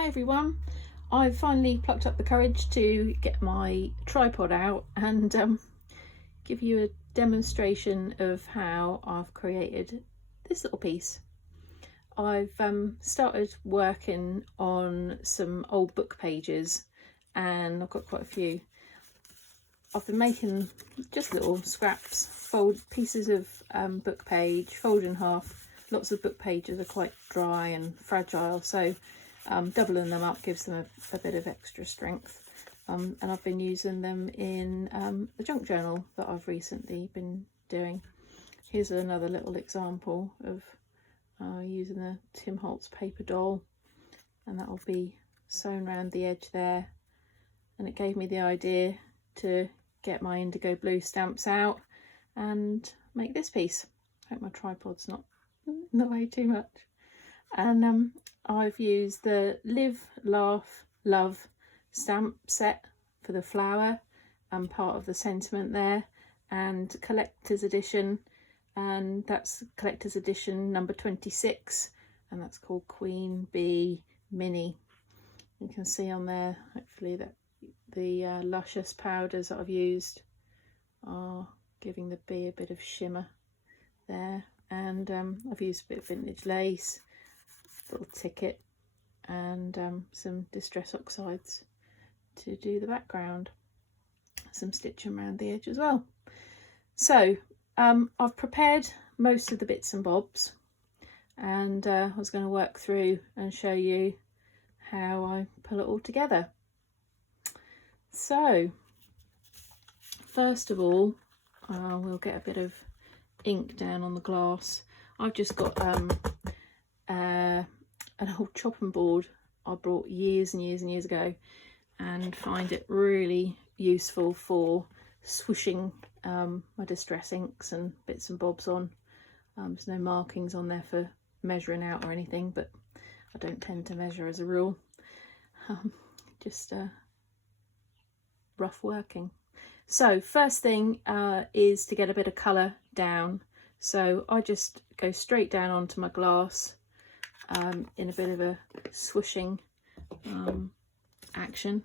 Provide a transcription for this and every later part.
Hi everyone, I've finally plucked up the courage to get my tripod out and give you a demonstration of how I've created this little piece. I've started working on some old book pages and I've got quite a few. I've been making just little scraps, pieces of book page, fold in half. Lots of book pages are quite dry and fragile, so doubling them up gives them a bit of extra strength. And I've been using them in the junk journal that I've recently been doing. Here's another little example of using the Tim Holtz paper doll, and that will be sewn around the edge there. And it gave me the idea to get my IndigoBlu stamps out and make this piece. I hope my tripod's not in the way too much. And I've used the Live, Laugh, Love stamp set for the flower and part of the sentiment there, and collector's edition, and that's collector's edition number 26, and that's called Queen Bee Mini. You can see on there, hopefully, that the luscious powders that I've used are giving the bee a bit of shimmer there. And I've used a bit of vintage lace, little ticket, and some distress oxides to do the background. Some stitching around the edge as well. So I've prepared most of the bits and bobs, and I was going to work through and show you how I pull it all together. So first of all, we'll get a bit of ink down on the glass. I've just got an old chopping board I bought years and years and years ago, and find it really useful for swooshing my distress inks and bits and bobs on. There's no markings on there for measuring out or anything, but I don't tend to measure as a rule. Just rough working. So first thing is to get a bit of colour down. So I just go straight down onto my glass in a bit of a swooshing action.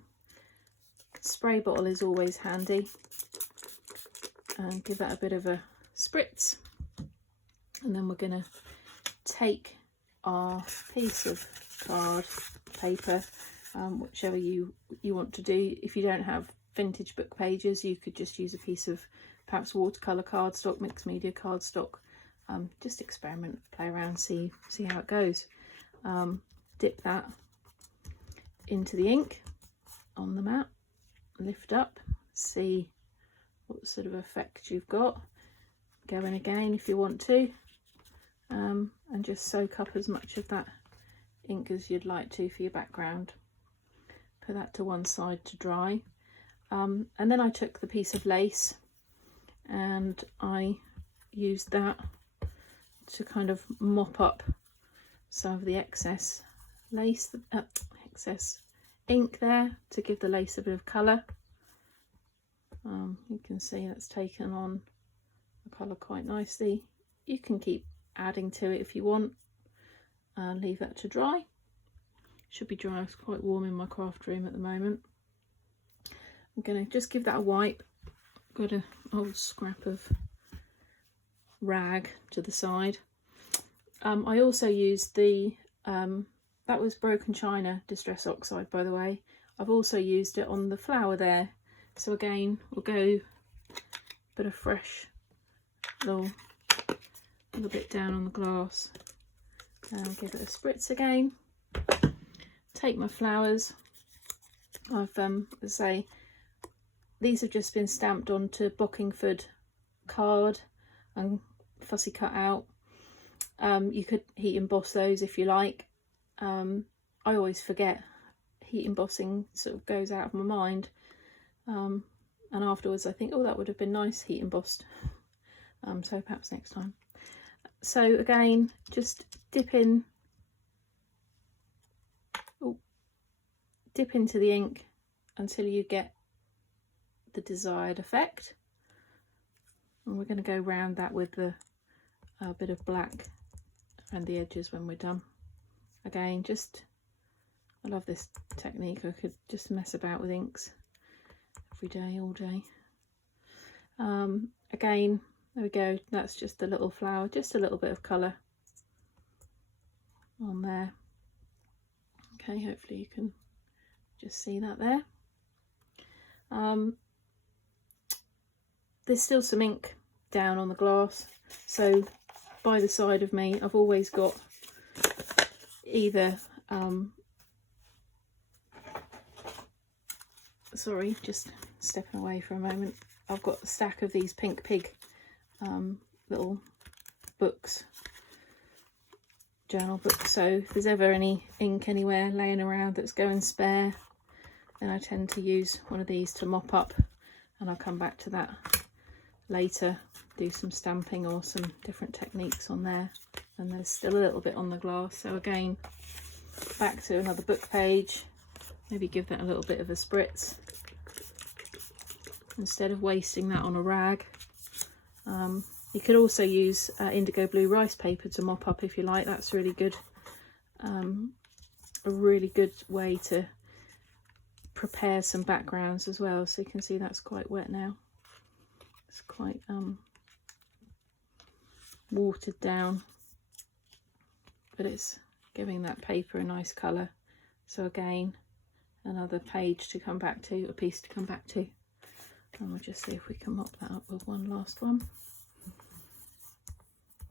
Spray bottle is always handy, and give that a bit of a spritz. And then we're going to take our piece of card paper, whichever you want to do. If you don't have vintage book pages, you could just use a piece of perhaps watercolour cardstock, mixed media cardstock. Just experiment, play around, see how it goes. Dip that into the ink on the mat, lift up, see what sort of effect you've got. Go in again if you want to, and just soak up as much of that ink as you'd like to for your background. Put that to one side to dry. And then I took the piece of lace and I used that to kind of mop up some of the excess lace, excess ink there, to give the lace a bit of colour. You can see that's taken on the colour quite nicely. You can keep adding to it if you want. Leave that to dry. Should be dry. It's quite warm in my craft room at the moment. I'm going to just give that a wipe. Got an old scrap of rag to the side. I also used the that was Broken China Distress Oxide, by the way. I've also used it on the flower there. So again, we'll go a bit of fresh little bit down on the glass and give it a spritz again. Take my flowers. I've let's say these have just been stamped onto Bockingford card and fussy cut out. You could heat emboss those if you like. I always forget. Heat embossing sort of goes out of my mind, and afterwards I think, oh, that would have been nice heat embossed. So perhaps next time. So again, just dip into the ink until you get the desired effect, and we're going to go round that with the bit of black around the edges when we're done. Again, just I love this technique. I could just mess about with inks every day, all day. Again, there we go, that's just a little flower, just a little bit of colour on there. Okay, hopefully you can just see that there. There's still some ink down on the glass, so by the side of me I've always got either sorry, just stepping away for a moment. I've got a stack of these Pink Pig little books, journal books, so if there's ever any ink anywhere laying around that's going spare, then I tend to use one of these to mop up, and I'll come back to that later, do some stamping or some different techniques on there. And there's still a little bit on the glass, so again, back to another book page, maybe give that a little bit of a spritz instead of wasting that on a rag. You could also use IndigoBlu rice paper to mop up if you like. That's really good, a really good way to prepare some backgrounds as well. So you can see that's quite wet now, it's quite watered down, but it's giving that paper a nice colour. So again, another page to come back to, a piece to come back to. And we'll just see if we can mop that up with one last one.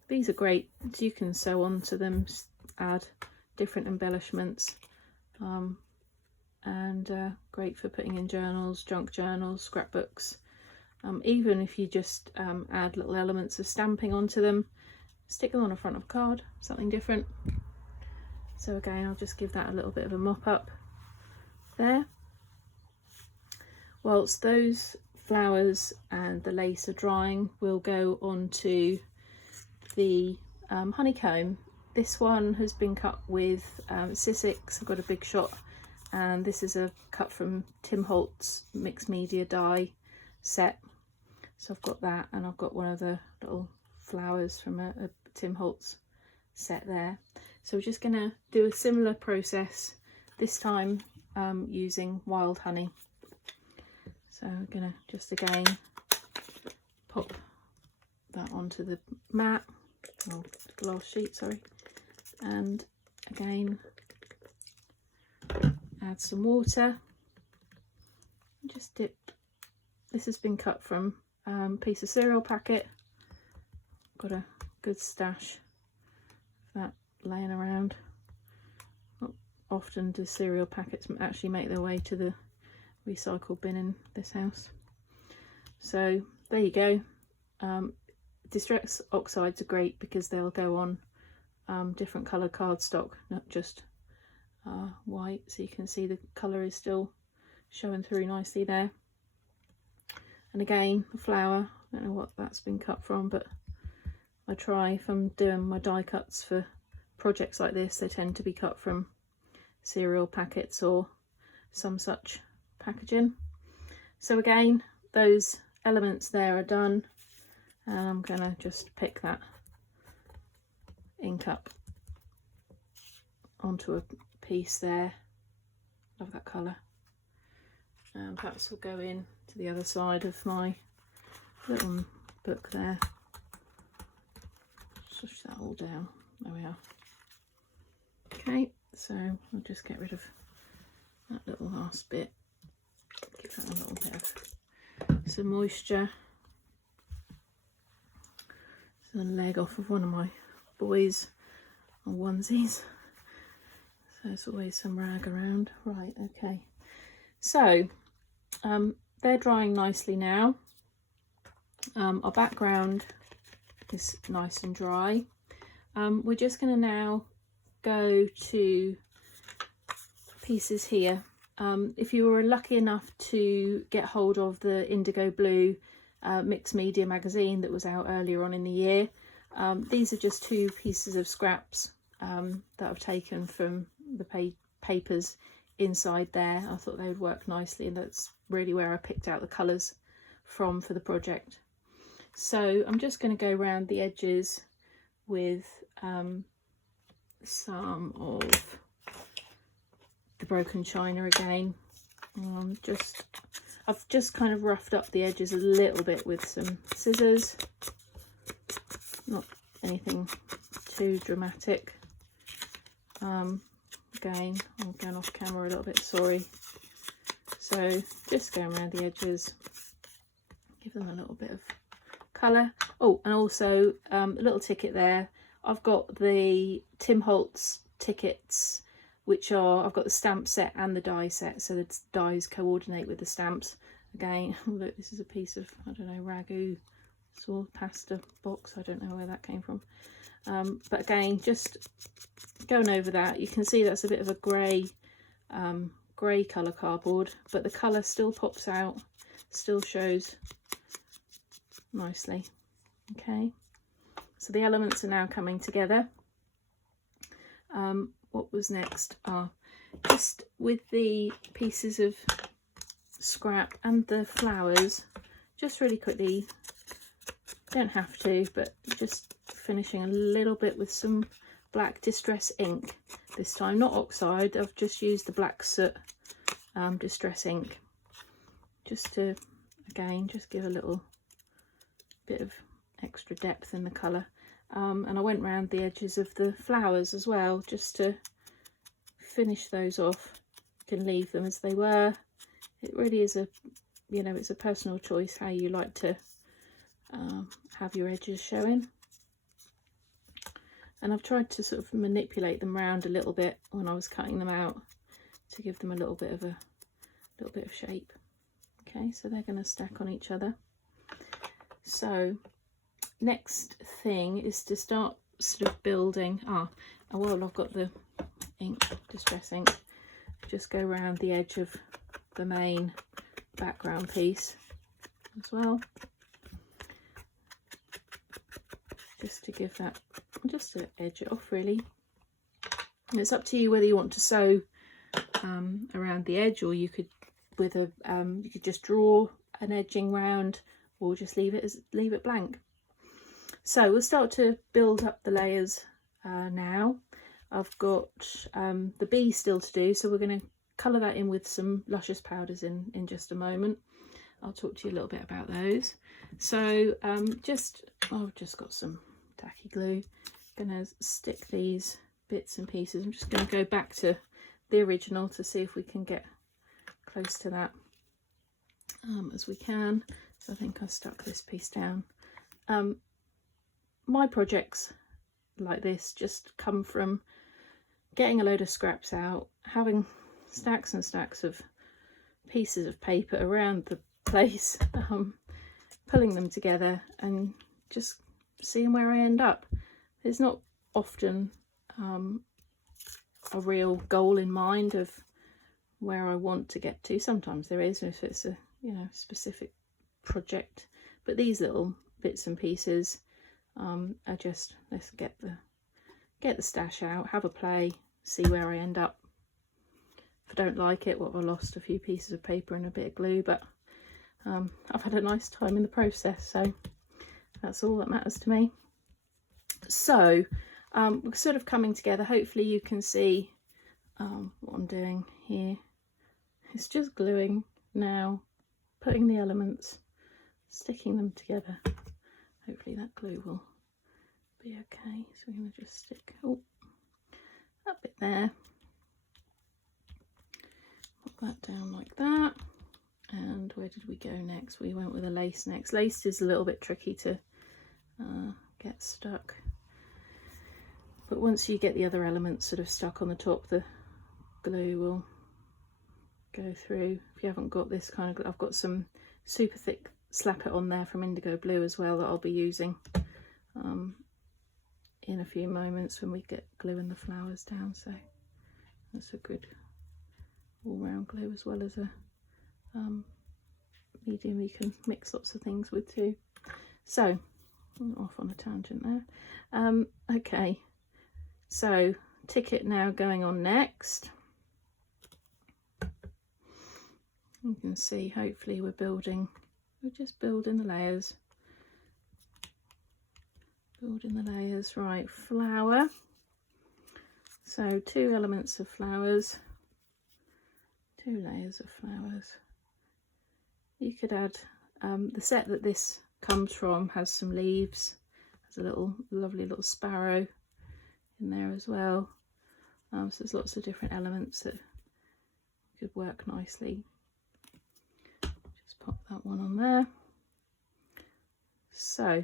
These are great, you can sew onto them, add different embellishments, and great for putting in journals, junk journals, scrapbooks. Even if you just add little elements of stamping onto them, stick them on the front of a card, something different. So again, I'll just give that a little bit of a mop up there. Whilst those flowers and the lace are drying, we'll go on to the honeycomb. This one has been cut with Sissics. I've got a big shot, and this is a cut from Tim Holtz mixed media die set. So I've got that, and I've got one of the little flowers from a Tim Holtz set there. So we're just going to do a similar process, this time using wild honey. So I'm going to just again pop that onto the mat, or glass sheet, sorry, and again add some water, just dip. This has been cut from a piece of cereal packet. Got a good stash of that laying around. Not often do cereal packets actually make their way to the recycle bin in this house. So there you go. Distress Oxides are great because they'll go on different coloured cardstock, not just white, so you can see the colour is still showing through nicely there. And again, the flower, I don't know what that's been cut from, but I try, if I'm doing my die cuts for projects like this, they tend to be cut from cereal packets or some such packaging. So again, those elements there are done, and I'm gonna just pick that ink up onto a piece there. Love that colour. And perhaps we'll go in to the other side of my little book there. Shush that all down. There we are. Okay, so I'll just get rid of that little last bit. Give that a little bit of some moisture. It's a leg off of one of my boys' onesies, so there's always some rag around. Right, okay, so they're drying nicely now. Our background is nice and dry. We're just going to now go to pieces here. If you were lucky enough to get hold of the IndigoBlu mixed media magazine that was out earlier on in the year, these are just two pieces of scraps that I've taken from the papers inside there. I thought they would work nicely, and that's really where I picked out the colours from for the project. So I'm just going to go around the edges with some of the broken china again. I've just kind of roughed up the edges a little bit with some scissors, not anything too dramatic. Again, I'm going off camera a little bit, sorry. So just going around the edges, give them a little bit of colour. Oh, and also a little ticket there. I've got the Tim Holtz tickets, which are, I've got the stamp set and the die set, so the dies coordinate with the stamps. Again, look, this is a piece of, I don't know, ragu or pasta box, I don't know where that came from. But again, just going over that, you can see that's a bit of a grey colour cardboard, but the colour still pops out, still shows nicely. Okay, so the elements are now coming together. What was next? Just with the pieces of scrap and the flowers, just really quickly, don't have to, but just finishing a little bit with some black distress ink this time, not oxide. I've just used the black soot distress ink, just to, again, just give a little bit of extra depth in the colour. And I went round the edges of the flowers as well, just to finish those off. You can leave them as they were. It really is a, you know, it's a personal choice how you like to have your edges showing. And I've tried to sort of manipulate them around a little bit when I was cutting them out to give them a little bit of shape. Okay, so they're going to stack on each other. So next thing is to start sort of building. Well, I've got the ink, distress ink. Just go around the edge of the main background piece as well, just to give that, just to edge it off really. And it's up to you whether you want to sew around the edge, or you could with a you could just draw an edging round, or just leave it blank. So we'll start to build up the layers now. I've got the bee still to do, so we're going to colour that in with some luscious powders in just a moment. I'll talk to you a little bit about those. So I've just got some tacky glue. I'm going to stick these bits and pieces. I'm just going to go back to the original to see if we can get close to that as we can. So I think I stuck this piece down. My projects like this just come from getting a load of scraps out, having stacks and stacks of pieces of paper around the place, pulling them together and just seeing where I end up. There's not often a real goal in mind of where I want to get to. Sometimes there is, if it's a specific project, but these little bits and pieces are just, let's get the stash out, have a play, see where I end up. If I don't like it, well, I lost a few pieces of paper and a bit of glue, but I've had a nice time in the process, so that's all that matters to me. So we're sort of coming together. Hopefully you can see what I'm doing here. It's just gluing now, putting the elements, sticking them together. Hopefully that glue will be okay. So we're going to just stick that bit there, put that down like that. And where did we go next? We went with a lace next. Lace is a little bit tricky to get stuck, but once you get the other elements sort of stuck on the top, the glue will go through. If you haven't got this kind of glue, I've got some super thick Slap It On there from IndigoBlu as well that I'll be using in a few moments when we get gluing the flowers down. So that's a good all-round glue, as well as a medium you can mix lots of things with too. So I'm off on a tangent there. Okay, so ticket now going on next. You can see, hopefully we're just building the layers. Right, flower. So 2 elements of flowers. 2 layers of flowers. You could add, the set that this comes from has some leaves, has a little lovely little sparrow in there as well. So there's lots of different elements that could work nicely. Just pop that one on there. So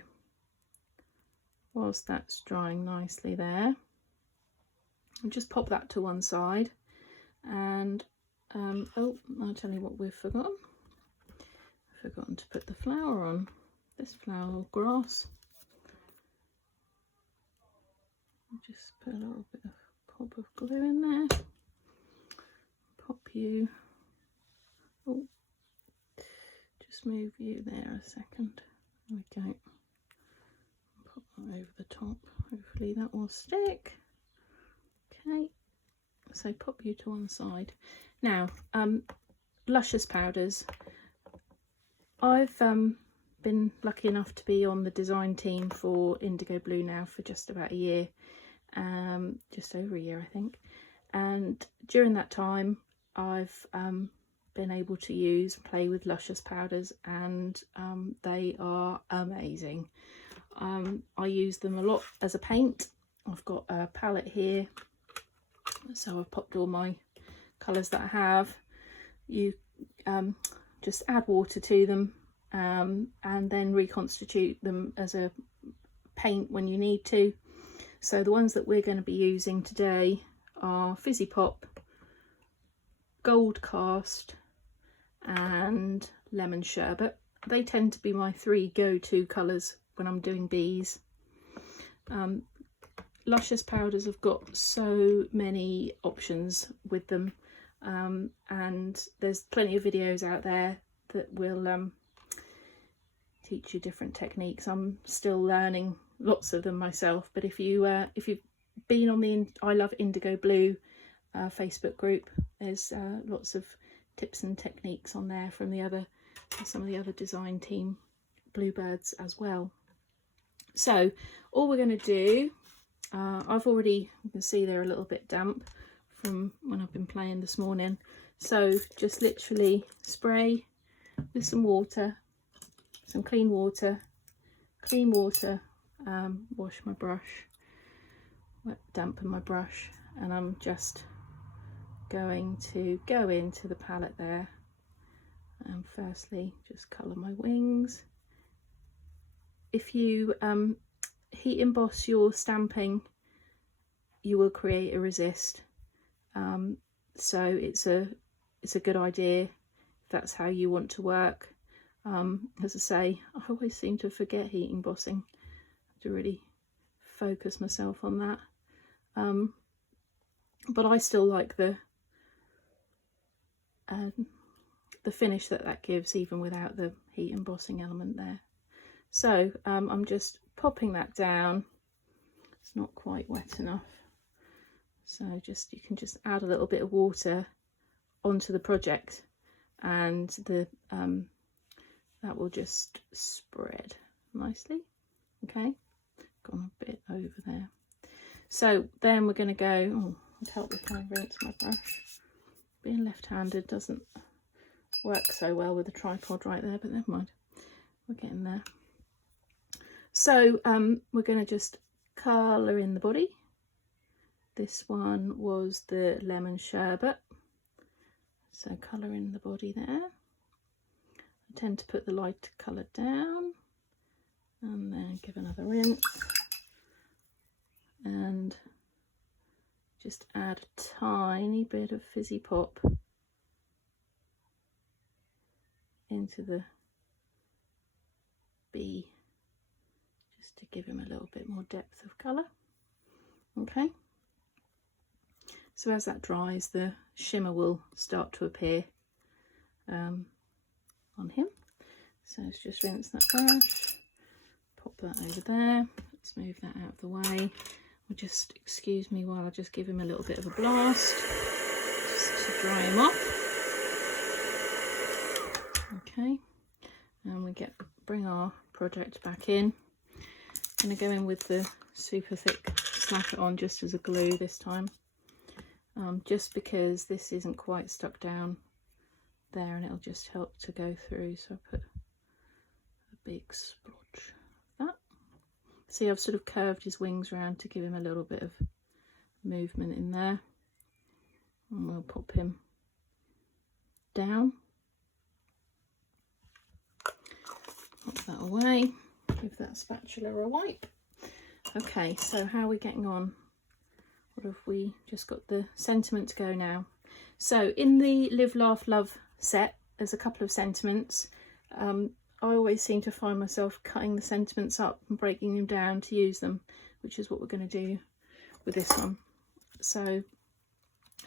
whilst that's drying nicely there, I'll just pop that to one side. And oh, I'll tell you what we've forgotten. I've forgotten to put the flower on. This flower or grass. I'll just put a little bit of pop of glue in there. Pop you. Oh, just move you there a second. There we go. Pop that over the top. Hopefully that will stick. Okay. So pop you to one side. Now, luscious powders. I've been lucky enough to be on the design team for IndigoBlu now for just about a year, just over a year I think, and during that time I've been able to use and play with luscious powders, and they are amazing. I use them a lot as a paint. I've got a palette here, so I've popped all my colours that I have. You just add water to them and then reconstitute them as a paint when you need to. So the ones that we're going to be using today are Fizzy Pop, Gold Cast and Lemon Sherbet. They tend to be my 3 go-to colours when I'm doing bees. Luscious powders have got so many options with them, and there's plenty of videos out there that will teach you different techniques. I'm still learning lots of them myself, but if you've been on the I Love IndigoBlu Facebook group, there's lots of tips and techniques on there from some of the other design team bluebirds as well. So all we're going to do, I've already, you can see they're a little bit damp from when I've been playing this morning, so just literally spray with some water, some clean water, wash my brush, dampen my brush, and I'm just going to go into the palette there and firstly just colour my wings. If you heat emboss your stamping, you will create a resist, so it's a good idea if that's how you want to work. As I say, I always seem to forget heat embossing. I have to really focus myself on that, but I still like the finish that gives even without the heat embossing element there. So I'm just popping that down. It's not quite wet enough, so you can just add a little bit of water onto the project, and that will just spread nicely. Okay, gone a bit over there. So then we're going to go, oh, I'd help if I rinse my brush. Being left-handed doesn't work so well with the tripod right there, but never mind, we're getting there. So we're going to just colour in the body. This one was the Lemon Sherbet, so colour in the body there. I tend to put the light colour down and then give another rinse and just add a tiny bit of Fizzy Pop into the bee, just to give him a little bit more depth of colour. Okay, so as that dries, the shimmer will start to appear on him. So let's just rinse that brush, pop that over there, let's move that out of the way. Just excuse me while I just give him a little bit of a blast just to dry him off. Okay, and we bring our project back in. I'm going to go in with the super thick Snap It On just as a glue this time, just because this isn't quite stuck down there, and it'll just help to go through. So I put a big splotch of that. See, I've sort of curved his wings around to give him a little bit of movement in there, and we'll pop him down. Pop that away, give that spatula a wipe. Okay, so how are we getting on? What have we just got the sentiment to go now? So in the Live, Laugh, Love set, there's a couple of sentiments. I always seem to find myself cutting the sentiments up and breaking them down to use them, which is what we're going to do with this one. So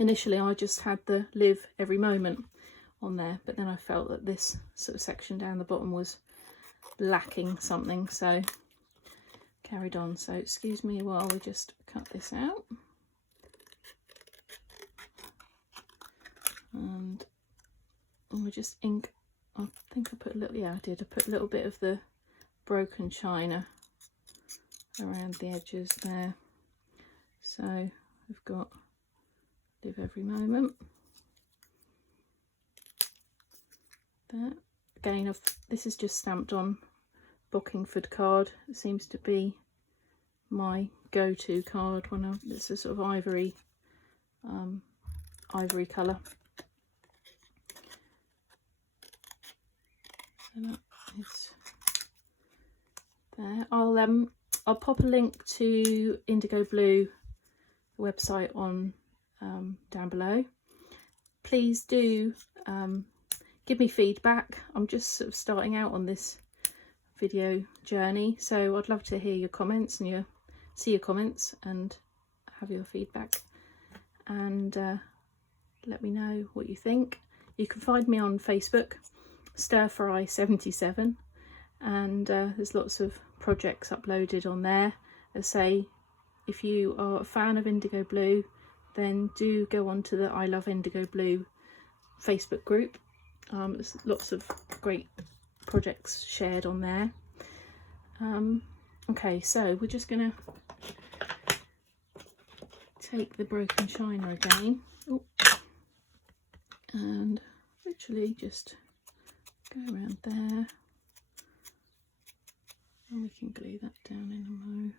initially I just had the live every moment on there, but then I felt that this sort of section down the bottom was lacking something, so carried on. So excuse me while we just cut this out. And we just ink, I think I put a little, yeah I did, I put a little bit of the broken china around the edges there. So we've got live every moment there. Again, this is just stamped on Bockingford card. It seems to be my go-to card when it's a sort of ivory colour. So that is there. I'll pop a link to IndigoBlu website on down below. Please do give me feedback. I'm just sort of starting out on this video journey, so I'd love to hear your comments and see your comments and have your feedback, and let me know what you think. You can find me on Facebook, Stir-Fry77, and there's lots of projects uploaded on there. As I say, if you are a fan of IndigoBlu, then do go on to the I Love IndigoBlu Facebook group. There's lots of great projects shared on there. Okay, so we're just gonna take the broken china again. Ooh. And literally just go around there, and we can glue that down in a mo.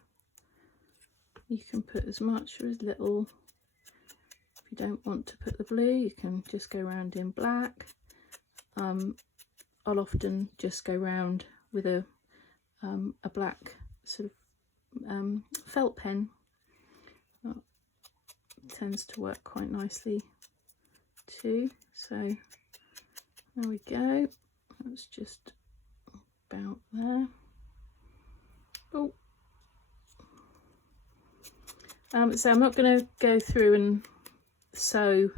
You can put as much or as little. If you don't want to put the blue, you can just go around in black. I'll often just go round with a black sort of felt pen. That tends to work quite nicely too. So there we go. That's just about there. Oh. So I'm not going to go through and sew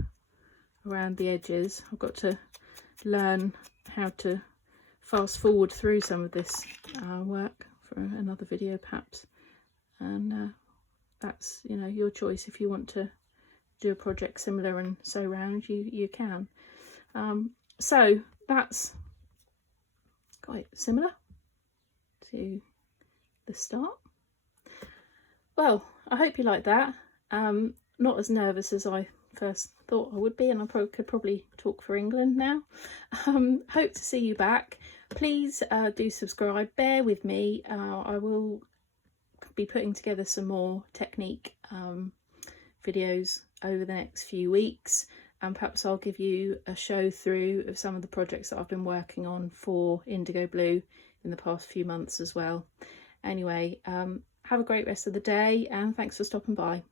around the edges. I've got to learn how to fast forward through some of this work for another video perhaps, and that's, you know, your choice. If you want to do a project similar and sew around, you can. So that's quite similar to the start. Well, I hope you like that. Not as nervous as I first thought I would be, and I could probably talk for England now. Hope to see you back. Please do subscribe, bear with me. I will be putting together some more technique videos over the next few weeks, and perhaps I'll give you a show through of some of the projects that I've been working on for IndigoBlu in the past few months as well. Anyway, have a great rest of the day, and thanks for stopping by.